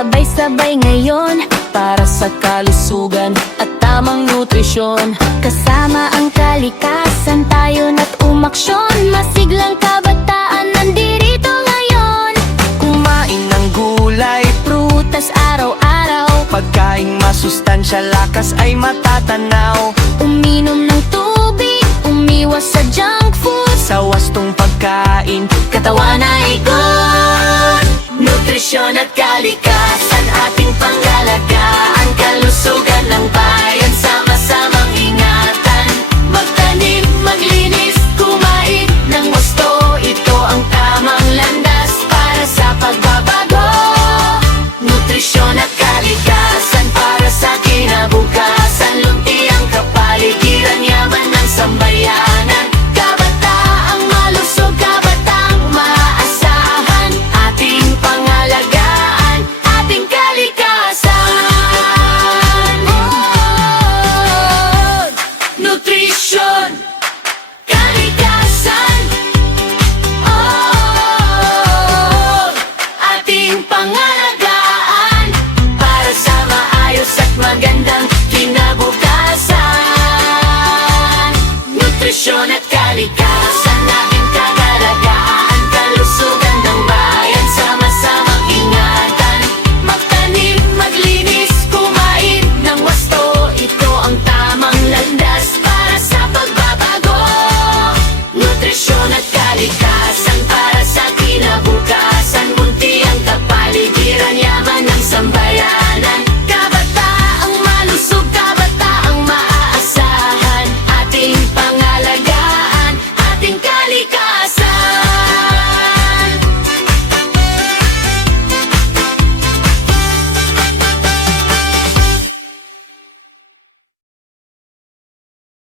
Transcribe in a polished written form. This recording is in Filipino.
Sabay-sabay ngayon para sa kalusugan at tamang nutrisyon. Kasama ang kalikasan, tayo na't umaksyon. Masiglang kabataan nandirito ngayon. Kumain ng gulay, Prutas araw-araw, pagkaing masustansya, lakas ay matatanaw. uminom ng tubig, umiwas sa junk food. Sa wastong pagkain, Katawan ay good. Nutrisyon at kalikasan, ating pangalagaan. Kalusugan